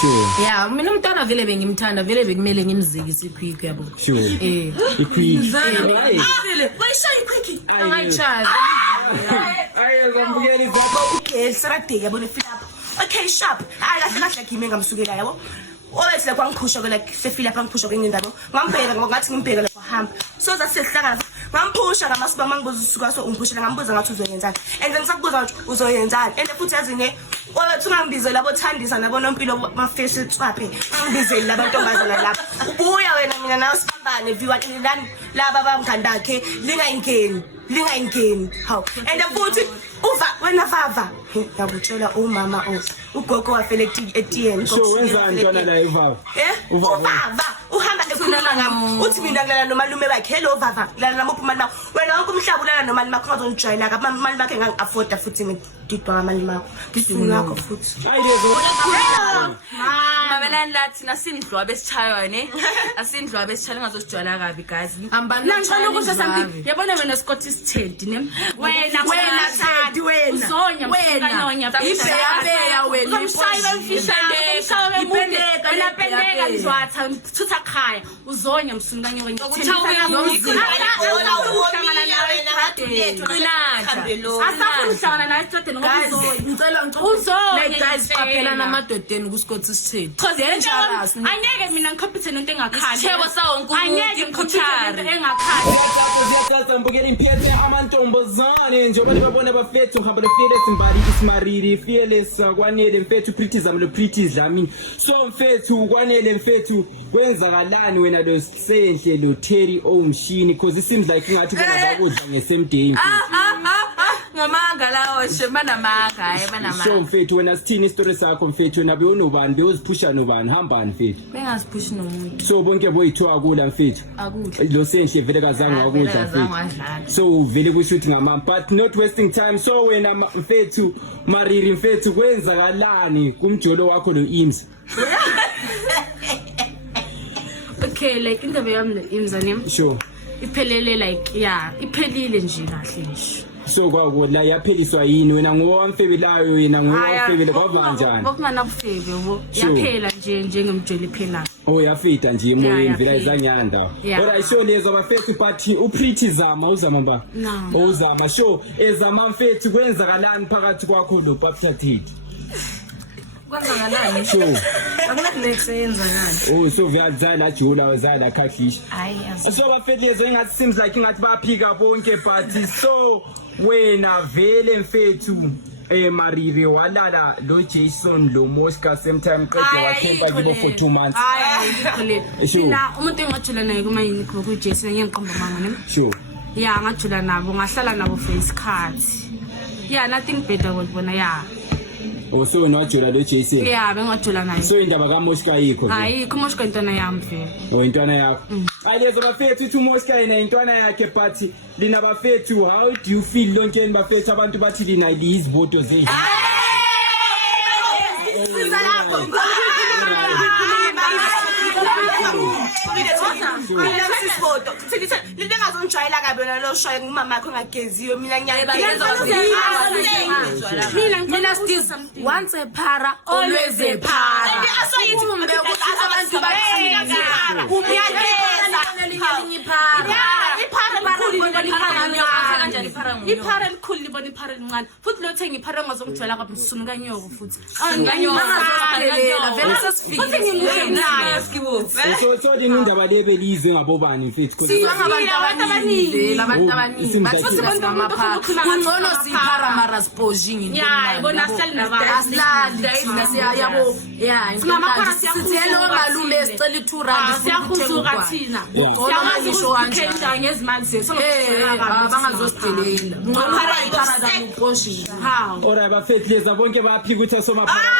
Sure. Yeah, mina umntwana vele bengimthanda vele bekumele ngimziki siqhwiqi yabo. Sure. Iqhwiqi. Wayishaya iqhwiqi. Angayichaza. Ngambukela izakho. Okay, Saturday yabona Philip. Okay, sharp. Kahle kimi ngamsukela yabo. Obese kwangiphusha like seFilip angiphusha kwenyindaba. Ngambheka ngathi ngimbheka lapho hamba. So sasihlangana. Ngamphusha ngamasiba mangibuza usuka so ungiphushela ngambuza ngathi uzoyenzani. And then sakubuza ukuthi uzoyenzani. And futhi yazi ne owathi ungangibizela abothandisa nabo nompilo mafesi tswaphe. Ngibizele labantombazana lapha. Ubuya wena mina nawe sibambane viwa lani laba bamkhandakhe lingayingeni. How? And futhi uva wena vava. Ngakutshela umama ugogo wafele etien. So wenzani ntwana la evava? Uvava uhamba ekhuluma ngami uthi mina ngilala nomalume bakhe hello vava ngilala namuphi mali makho wena wonke umhlaba ulala nomali makho ngazonijwayela ka mali bakhe ngangi-afforda futhi ngididwa ngamali makho ngifuna ngakho futhi Babelani lathi nasindlwa besitshaywa ne asindlwa besitshaywa ngazosijwala kabi guys Nangishona ukuthi something yabona wena Scott Sithedi ne wena Thedi wena uzonya mfana ibeya wena umshaywa emfisha le shawe mude wena pendeka mzwatha thutha khaya uzonya msunganye wenye asafuhlana naye sithathe ngokuzonya guys qaphela namadodeni ku Scott Sithedi angeke mina ngikhompethe into engakhali Chebo sawo uNkulunkulu angeke ngikhompethe into engakhali Siyaqala mbukela imphethe amantombazane njengoba babona bafethu ngihamba fearless imbali isimariri fearless kwanele mfethu pretty lo pretty dlamini so mfethu kwanele mfethu kwenzakalani wena lo senhle lo Terry omshini because it seems like ngathi bona bakudla ngesemday ngamanga lawo shebanamanga hayi banamanga so mfethu wena sithini istory sakho mfethu wena bewunobani bewuziphusha nobani hambani mfethu bengaziphushi nomuntu so bonke boyithiwa akula mfethu akudla lo senhle vele kazange wakudla mfethu so vele kushuthi ngamama but not wasting time so wena mfethu mariri mfethu kwenzakalani kumjolo wakho lo Imza okay like indaba yami lo Imza ne sure iphelele like yeah iphelile nje kahle nje so kwakula yapheliswa yini wena ngowamfebelayo wena ngowamfebele kwava njani bokumana bufebe yaphela nje njengemjolo iphela yafita nje emoyeni vela izanyanda alright so lezo bafethu but uPretty Zama uzama mba uzama sho ezama mfethu kwenzakalani phakathi kwakho lo Papsatid kwenzakalani sho akunext eyenzakala so viyazala jula wazala khakhisha hayi so bafethu lezo ingathi seems like ingathi baphika bonke but so wena vele mfethu Mariri walala lo Jason lo Mosca same time qede wathemba kibo for 2 months mina umuntu engajula naye kuma yini ku Jason ngiqomba manga ne sure yeah ngajula nabo ngahlala nabo for isikhathi yeah nothing better ukubona yeah so wajula lo Jason yeah bengajula naye so indaba ka Mosca yikho hayi ku Mosca intwana yami vele intwana yakho alezo bafethu uthi Mosca yena intwana yakhe but lina bafethu how do you feel lonkeni bafethu abantu bathi lina lizibodo zethu ngizongijwayela kabi wena lo shoye ngumama wakho engageziyo mina mina still once a para always a para asoyithi kumbe ukuthi abantu bakhona iphara elikhulu libona iphara elincane futhi lo thenga iphara ngazongijwayela kabi msunu kanyoko futhi so indaba lebe lize ngabobani mfethu abantu abaningi bathi ngamaphara ungcono siphara mara spojing yeah bona ahlali nabantu yabo yeah ngamaphara siyakhuza malume esicela i2 siyakhuza thina siyakwazi ukukhetha ngezimali zethu bangazostelela ngamaphara iphara zamuposhi how alright bafethu leza bonke bayaphika ukuthi somaphara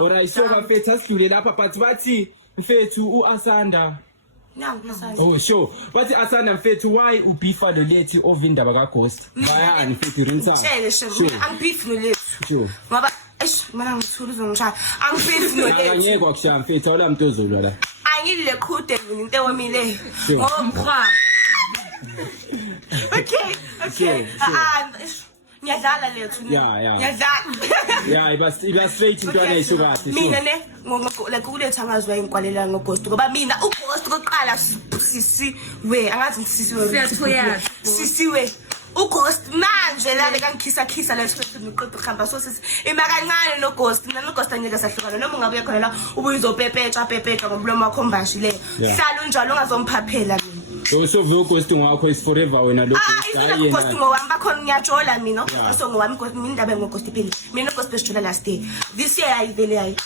alright so bafethu asidlule lapha but bathi mfethu uAsanda sure bathi Asanda mfethu why ubeefa lo lethi ovindaba ka Ghost bayani mfethu rinsa sure angibeef no lethu sure ngoba Mana ngithula uzongishaya. Angifeli zinoleti. Angeke kwakushaya mfethu awula muntu ozolwa la. Angile khude mina into ewomile. Sure. Ngomkhwa. Okay. Ngiyadlala lethu. Yeah. Ngiyadlala. Yeah, iba straight intwana esho kahle. Mina ne like ukuletha amazwi ayingikwalela ngoghost ngoba mina ughost koqala sisi we angazi sisi we. Siyathoyazi. Sisi we. Ughost manje la lekangikhisa la straight ngiqoqa ukuhamba so sisi ima kancane no ghost mina no ghost anyeke sahlukana noma ungabuye khona la ubuyizopepetha ngomlomo wakho mbashi le hlala unjalo ungazomphaphela mina. So vho ghost ngakho is forever wena lo ghost hayi ghost ngowami bakhona ngiyajola mina so ngowami ghost mina indaba ngoghost phela mina ghost besijola last day this year ayivele hayi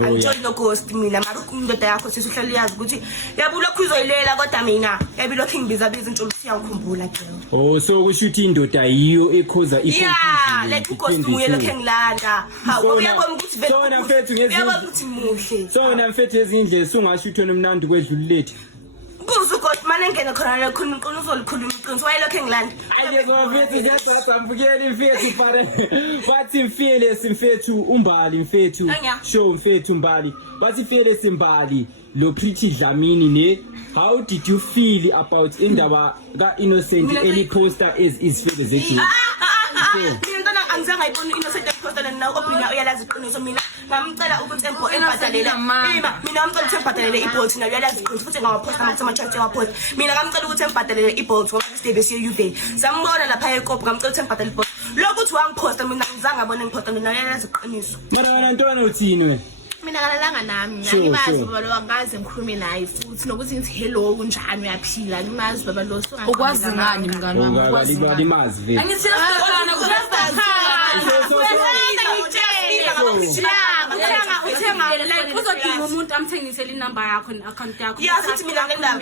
angijola no ghost mina maruku indoda yakho sesihlala yazi ukuthi yabulokhu uzoyilela kodwa mina yabilokhu ngibiza intsholo siyangikhumbula ke so kusho ukuthi indoda yiyo ekhoza yeah like ghost nguye lokho engilanda hawo uyabona ukuthi vele so na mfethu ngezinto uyabona ukuthi muhle so na mfethu ezindle sungasho ukuthi nomnandi kwedlulilethi buzo ghost manje ngene khona la khona uqono uzolikhuluma iqiniso wayelokho engilanda ayeke mfethu ngiyathatha mbukeli mfethu pare bathi mfearless mfethu umbali mfethu show mfethu umbali bathi fearless imbali lo Pretty Dlamini ne how did you feel about indaba ka Innocent eli poster is fearless zethu mina angizange ayibona Innocent poster na opina uyalazi iqiniso mina ngamcela ukuthi embo ebhadalela mina ngamcela ukuthi ebhadalele iBolt na uyalazi iqiniso futhi ngawaposta ngathi ama-chance waposta mina ngamcela ukuthi ebhadalele iBolt ngoba sibe siye UV sambona lapha eKop ngamcela ukuthi ebhadalele iBolt lokuthi wangiposta mina ngizange abone ngiposta mina uyalazi iqiniso mara wena ntwana uthini wena mina kalalanga nami ngimazi baba lo angaze ngikhulume naye futhi nokuthi ngithi hello kunjani uyaphila ngimazi baba lo so ukwazi ngani mngani wami ukwazi ngani limazi vele angithi khona uthenga like uzodinga umuntu amthengisele inamba yakho ne-account yakho yazi mina ngendaba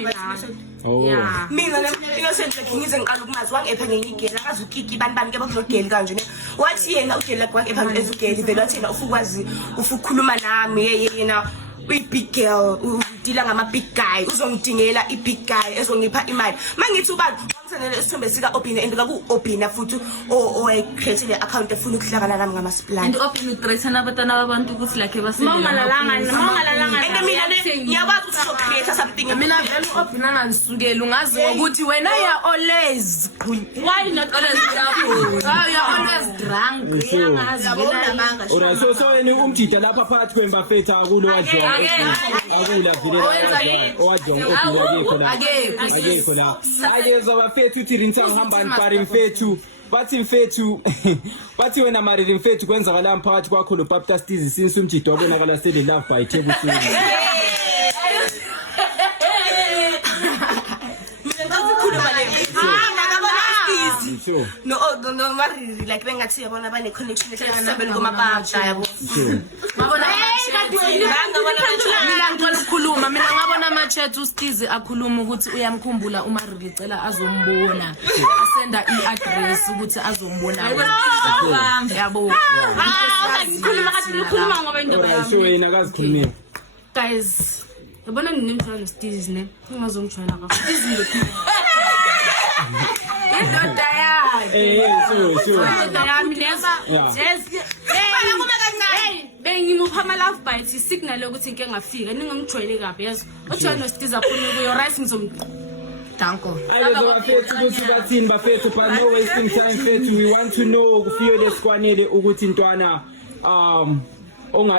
mina Innocent ngize ngiqala ukumazi wangepha ngengigeli akazi ukiki bani ke bakuzogeli kanje ne wathi yena ugeli wangepha ezugeli vele wathi yena ufukwazi ufukhuluma nami yena uyi-big girl udila ngama-big guy uzongidingela i-big guy ezongipha imali mangithi ubani wangisenele isithombe sika-Obina and kaku-Obina futhi owayikhethile i-account efuna ukuhlangana nami ngamasplan and Obina uthreathena abantwana babantu ukuthi lakhe mangalalanga and mina ngiyakwazi ukuthi uzocreate something mina vele uObina anganisukeli ungazi ukuthi wena you are always why not always you are always drunk uyangazi vele amanga ora so yena umjida lapha phakathi kwembafethu akulo wadla akula vile owadla akekho la ayezo bafethu uthi rinsa ngihamba nipari mfethu bathi mfethu bathi wena mariri mfethu kwenzakala phakathi kwakho lo Baptist Stizi since umjida wabonakala sele love by table soon no mariri like bengathi yabona bane connection esebenzele kumapapha yabo ngabona ukukhuluma mina ngabona ama-chat uStizi akhuluma ukuthi uyamkhumbula uMariri icela azombona asenda i-address ukuthi azombona yabo khuluma ngoba indaba yami so yena akazikhulumela guys yabona nginemthwalo noStizi ne ngingazongijwayela kakhulu izinto indoda yakhe indoda yami lesa bengimupha ama-love bites isignal yokuthi ngike ngafika ningangijwayele kabi yezo uJohn noStizi aphuma kuyo right danko ayezo bafethu ukuthi bathini bafethu but no wasting time fethu we want to know kufiyele sikwanele ukuthi intwana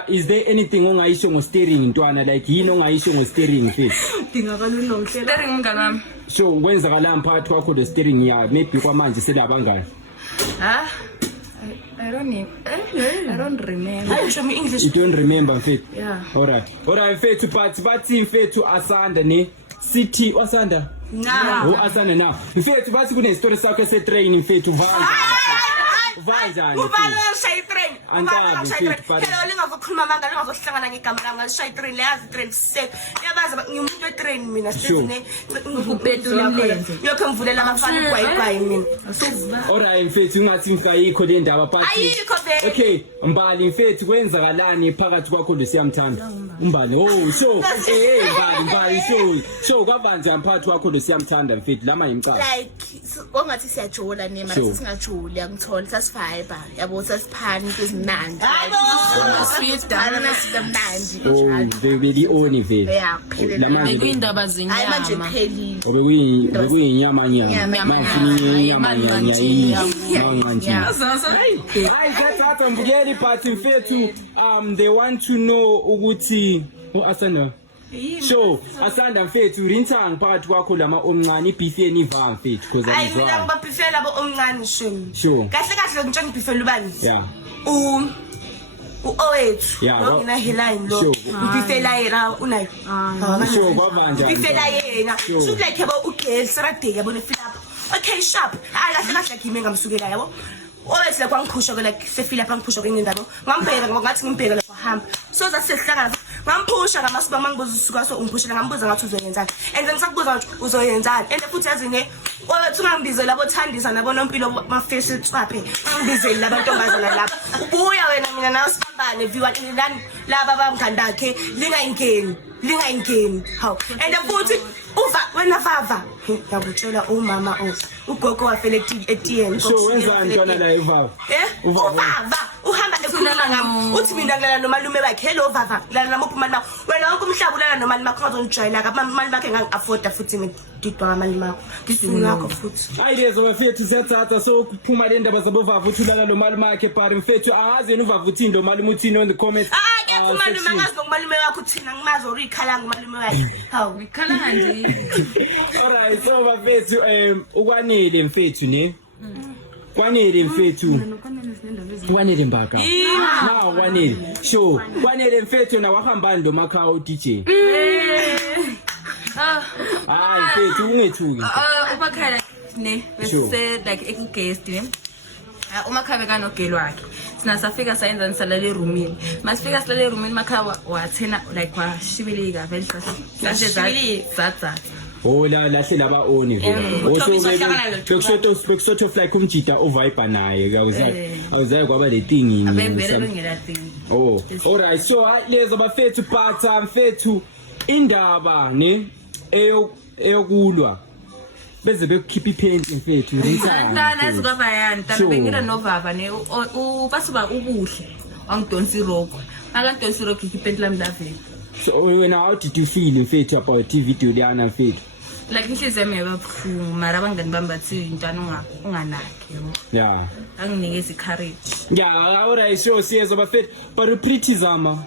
is there anything ongayisho ngo-steering intwana like yini ongayisho ngo-steering fethu ndingabalula steering mngani wami so kwenzakala mphakathi kwakho lo steering ya maybe kwamanje selabangani I don't remember. I show me English. You don't remember mfethu? Yeah. Alright mfethu but bathi mfethu Asanda ne city Asanda na Asanda na mfethu bathi kune story sakho se train mfethu vanjani ubala shay train antabi mfethu lingazokhuluma amanga lingazohlangana ngegama lami ngalishaye itrain leyazi itrain sek yabazi ngimuntu wetrain mina Ukupetula umlenze. yokho ngivulela abafana igwayigwayi mina Alright mfethu ungathi ngikayikho le ndaba but ayikho vele okay Mbali mfethu kwenzakalani phakathi kwakho losiyamthanda Mbali so Mbali so kwabanje phakathi kwakho losiyamthanda mfethu lama yimcala like ongathi siyajola nema singajoli yakuthola sasivibe yabo sasiphani into ezimnandi Sweet dana dana. nasidamnandi oh beli oni vele yeah phelela Lamanje Bekuyindaba hayi manje zenyama. phelile bekuyinyama Hayi thatha mbukeli but mfethu they want to know ukuthi Asanda Sure Asanda mfethu rinthang phakathi kwakho lama omncane ibeef yeniva mfethu because hayi mina ngibabhifela abo omncane shini Sure kahle ngitsho ngibhifela ubani yeah owethu Yeah, lo ngina headline lo Sure. ngibhifela yena unayo Sure kwabanje ngibhifela yena Sure. so like yabo ugel Saturday yabo nefilapha okay sharp hayi kahle kimi ngamsukela yabo owethu kwangiphusha ke like sefila lapha ngiphusha kwenye indaba ngambheka ngathi ngimbheka lapha hamba so zasihlangana ngamphusha ngamasiba mangibuza usuka so ungiphushela ngambuza ngathi uzoyenzani and ngisakubuza ukuthi uzoyenzani and futhi yazini owethu ngangibizela labo thandisa nabo nompilo mafesi tswaphe ngibizela labantombazana lapha ubuya wena mina nawe sibambane viwa lani laba bamgandakhe lingayingeni haw and futhi uva wena vava ngakutshela umama ugogo wafele etien so wenzani ntwana la evava uvava uhamba ekhuluma ngami uthi mina ngilala nomalume wakhe hello vava ngilala namuphi mali makho wena wonke umhlaba ulala nomali makho ngazonijwayela ka mali makhe ngangi-afforda futhi ngididwa ngamali makho ngakho futhi hayi lezo bafethu siyathatha so kuphuma le ndaba zabovava uthi ulala lo malume wakhe but mfethu ahazi yena uvava uthini lo malume uthini on the comments ke umalume angazi ngomalume wakho uthina ngimazi or ikhala ngomalume wakhe hawu Ikhala nje. alright so bafethu ukwanele mfethu ne kwanele mfethu kwanele mbaka na kwanele sure kwanele mfethu na wahambani lo makhawo DJ hayi mfethu ungethuki Umakhala ne bese like ekugest ne. Umakhala kanogelo wakhe. Sina safika sayenza nisalale eroomini. Masifika silale eroomini makhala wathena like washibilika vele sase zatha. oh lahle laba oni vele bekusotho like umjida ovibe naye awuzayi kwaba le thing Abevele ngela thing. oh alright so lezo bafethu but mfethu indaba ne eyokulwa beze bekukhipha ipaint mfethu Ntana esikwaba yani ntana bengile novava ne ubasuba ubuhle wangidonsa iroko akandonsa iroko ikhipha lami lavela so when how did you feel mfethu about the video leyana mfethu like inhliziyo yami yababuhlungu mara abangani bami bathi intwana unganakhe yeah anginikeza icourage yeah alright so siyezo bafethu but pretty zama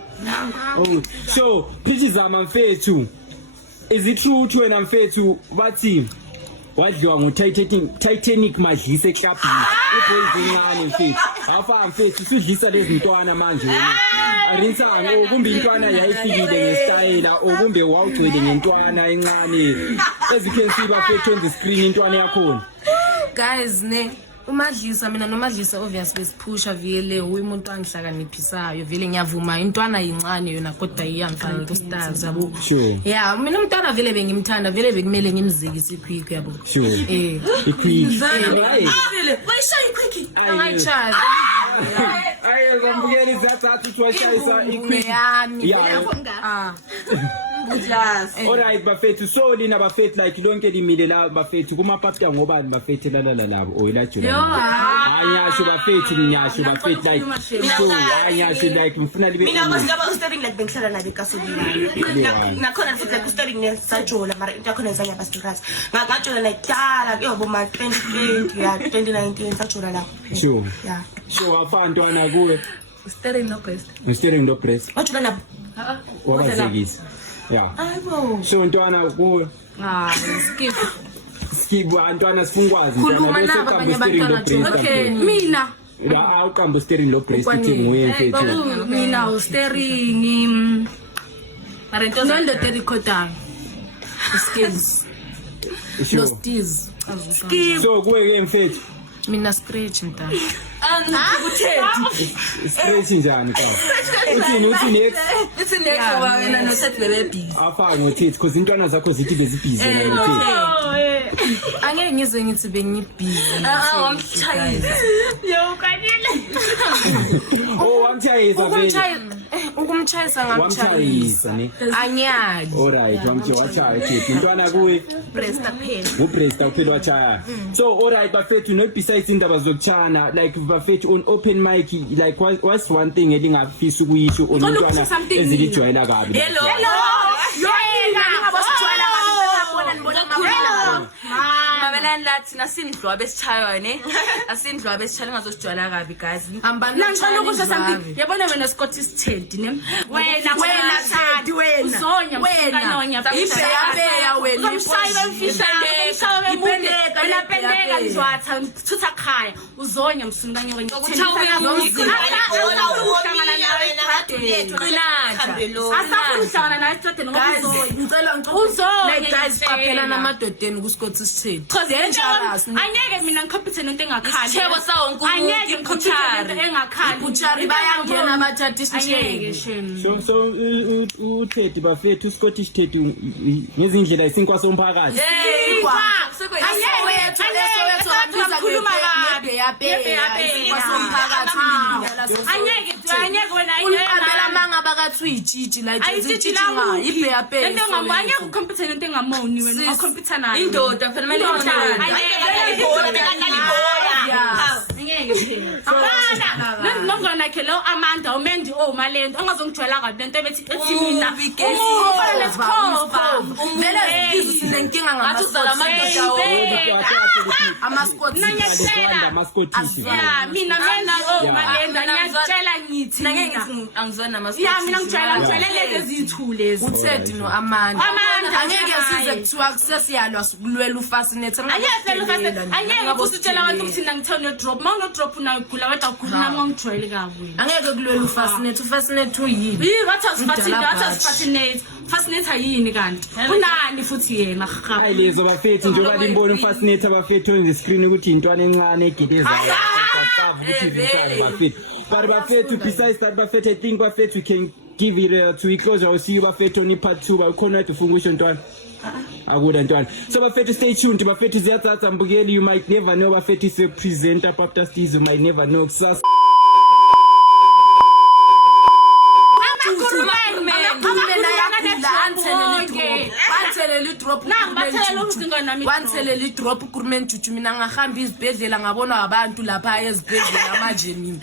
oh so pretty zama mfethu is it true to wena mfethu bathi wadliwa ngo-Titanic madlisa eklabhini ibhoyizi incane mfethu afa mfethu sudlisa lezi ntwana manje arinsango kumbe intwana yayifikile ngesitayela okumbe wawugcwele ngentwana encane ezikhensiba mfethu on the screen intwana yakhona guys ne umadlisa mina nomadlisa obvious besiphusha vele umuntu angihlakaniphisayo vele ngiyavuma intwana yincane yona kodwa iyangifana ku-stars yabo yeah mina umntwana vele bengimthanda vele bekumele ngimzikise ikhwikho yabo ikhwikho wayishaye ikhwikhi angayichazi ayi zambukeli zathathu twashayisa ikhwikho yeah alright bafethu so lina bafethu like lonke limile la bafethu kumapapta ngobani bafethu lalala labo oyilajula anyasho bafethu nyasho bafethu like so anyasho like mfuna libe mina ngosaba studying like bengihlala nabe kasolilana nakhona futhi like studying nesajola mara into yakhona izanya basikazi ngakajola like dala kuyobo ma 2020 ya 2019 sajola la sure yeah so afantwana kuwe steering no press wajola la wabazekisa yeah so ntwana kuwe skip antwana sifungwazi khuluma nabo abanye abantwana okay mina awuqamba steering lo breast uthi nguye mfethu mina steering mara into zonke recorder skills no steez so kuwe ke mfethu mina scratch mntana Straight njani ka? Uthi next. Ithi next ngoba wena noSeth bebe busy. Afaka ngothethi because intwana zakho zithi bezibhizi na ngothethi. angeke ngize ngithi bengibhizi Wamchayisa. Yo kanile. Oh, wamchayisa vele. ukumchayisa Wamchayisa ne. angiyazi Alright, wamchayisa thethi. Intwana kuwe Presta kuphela. uPresta uphela wachaya. So alright bafethu no besides indaba zokuchana like bafethu on open mic like what's one thing elingafisa ukuyisho ontwana ezilijwayela kabi. Hello. Mabelani lathi nasindlwa besitshaywa ne. Asindlwa besitshaywa ngazosijwayela kabi guys. Nangifuna ukusho something. Yabona wena Scott Isithedi ne. Wena Thandi wena. Uzonya mfana Ibeya wena. Umshaywe mfishane, umshaywe ipendeka, wena pendeka Mzwatha, thutha khaya. Uzonya msunganye wena. Asafuna nawe strateni ngokuzonya. guys qaphela namadodeni kuScott Isithedi Anyeke mina ngikhompethe into engakhali. Chebo sawo uNkulunkulu. Anyeke ngikhompethe into engakhali. butchery bayangena abathatha Anyeke isithedi shame. So uThedi bafethu uScottish Thedi ngezindlela isinkwa somphakathi. Anyeke wena uliqambela manga kathi uyitshitshi la itshitshanga ibheyape into ngambanye ukhompethe into engamoni wena ukhompethe nayo. Indoda phela manje Nongona ke lo Amanda umendi Malendo angazongijwayela kabi lento ebethi mina vele sinenkinga ama-Scots mina mendi Malendo ngiyakutshela ngithi angizona mina ngijwayela lezi ezithule lezi uThedi no-Amanda angeke size kuthiwa kusesiyalwa kulwela ufasinethi anyeke kusitshela abantu ukuthi ngithona drop mawuno drop unagula wedwa ugula nami ngijwayele kabi angeke kulwela ufasinethi uyini Fascinator yini kanti unani futhi yena Hayi lezo bafethu njengoba limbona umfascinator bafethu on the screen ukuthi intwana encane egidezayo but bafethu besides that bafethu I think bafethu we can give it to closure or see you bafethu on part 2 bakhona ufunga usho ntwana akuda ntwana so bafethu stay tuned bafethu ziyathatha mbukeli you might never know bafethu is a presenter Pastor Steve you might never know kusasa wanthelela idrop ukurumeni juju mina ngahamba izibhedlela ngabona abantu lapha ezibhedlela manje mina